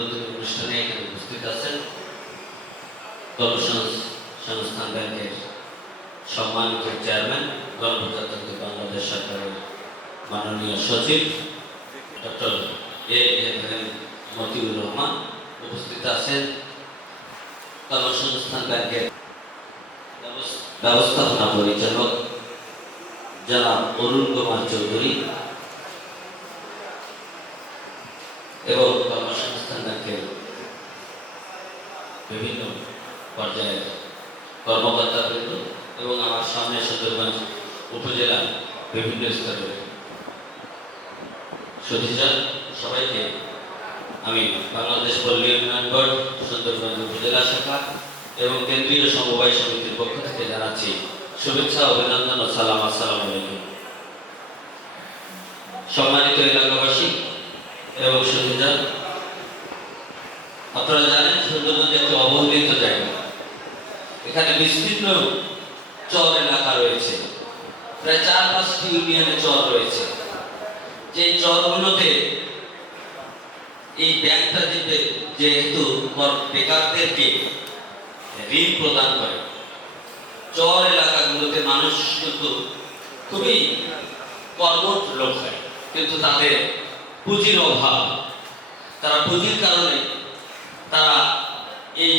উদ্বোধনী অনুষ্ঠানে এখানে উপস্থিত আছেন গবেষণা সংস্থান ব্যাংকের সম্মানিত চেয়ারম্যান, গণপ্রজাতন্ত্রী বাংলাদেশ সরকারের মাননীয় সচিব, doctor A M Motiur Rahman উপস্থিত আছেন। কর্মসংস্থান ব্যাংকের ব্যবস্থাপনা পরিচালক জনাব অরুণ কুমার চৌধুরী এবং ব্যাংকের বিভিন্ন পর্যায়ের কর্মকর্তাবৃন্দ এবং আমার সামনে সুন্দরগঞ্জ উপজেলার বিভিন্ন স্তরের সতীজন সবাইকে আমি বাংলাদেশ পল্লী উন্নয়ন বোর্ড সুন্দরগঞ্জ উপজেলা শাখা এবং কেন্দ্রীয় সমবায় সমিতির পক্ষ থেকে জানাচ্ছি শুভেচ্ছা, অভিনন্দন ও সালাম, আসসালামু আলাইকুম। সম্মানিত এলাকাবাসী এবং সতীজন আপনারা জানেন সুন্দরগঞ্জ একটি অবহেলিত জায়গা। এখানে বিস্তীর্ণ চর এলাকা রয়েছে। প্রায় চার পাঁচটি ইউনিয়নে চর রয়েছে। যে চরগুলোতে এই ব্যাংকটা দিবে যেহেতু কর- বেকারদেরকে ঋণ প্রদান করে, চর এলাকাগুলোতে মানুষ কিন্তু খুবই কর্মঠ লোক হয়। কিন্তু তাদের পুঁজির অভাব, তারা পুঁজির কারণে তারা এই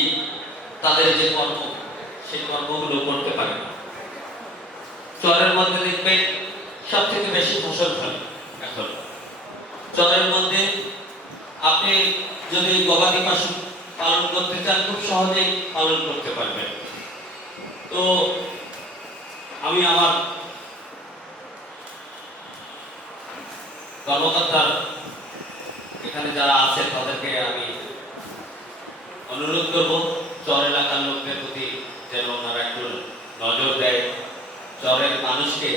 তাদের যে কর্ম, সেই কর্মগুলো করতে পারে চরের মধ্যে দেখবেন সব থেকে বেশি ফসল ফলে এখন। চরের মধ্যে আপনি যদি গবাদি পশু পালন করতে চান, খুব সহজেই পালন করতে পারবেন। তো আমি আমার কর্মকর্তার এখানে যারা আছে তাদেরকে আমি অনুরোধ করব, চর এলাকার লোকদের প্রতি যেন ওনারা একটু নজর দেয়। চরের মানুষকে,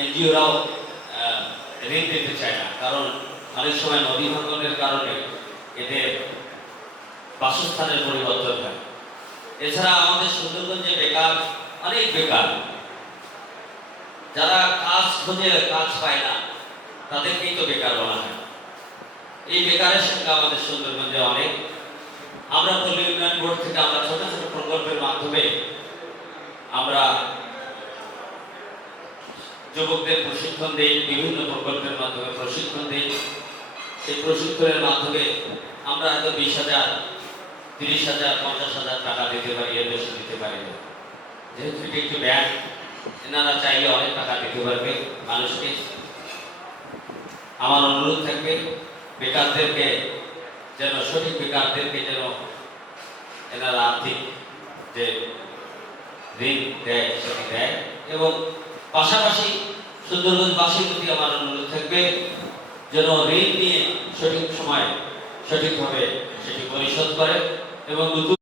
এনজিওরাও ঋণ দিতে চায় না। কারণ অনেক সময় নদী ভাঙ্গনের কারণে এদের বাসস্থানের পরিবর্তন হয়। এছাড়া আমাদের সুন্দরগঞ্জে বেকার, অনেক বেকার। যারা কাজ খোঁজে কাজ পায় না, তাদেরকেই তো বেকার বলা হয়। এই বেকারের সংখ্যা আমাদের সুন্দরগঞ্জে অনেক। আমরা পল্লী উন্নয়ন বোর্ড থেকে আমরা ছোট ছোট প্রকল্পের মাধ্যমে আমরা যুবকদের প্রশিক্ষণ দেই, বিভিন্ন প্রকল্পের মাধ্যমে প্রশিক্ষণ দেই। সেই প্রশিক্ষণের মাধ্যমে আমরা হয়তো বিশ হাজার, তিরিশ হাজার, পঞ্চাশ হাজার টাকা দিতে পারি, এর বেশি দিতে পারি না। যেহেতু এটি একটি ব্যাংক এনারা চাইলে অনেক টাকা দিতে পারবে, মানুষকে। আমার অনুরোধ থাকবে, বেকারদেরকে, যেন সঠিক বেকারদেরকে যেন এনারা আর্থিক যে ঋণ দেয়, সেটি দেয়। এবং পাশাপাশি সুন্দরগঞ্জবাসীর প্রতি আমার অনুরোধ থাকবে, যেন ঋণ নিয়ে সঠিক সময় সঠিকভাবে সেটি পরিশোধ করে এবং নতুন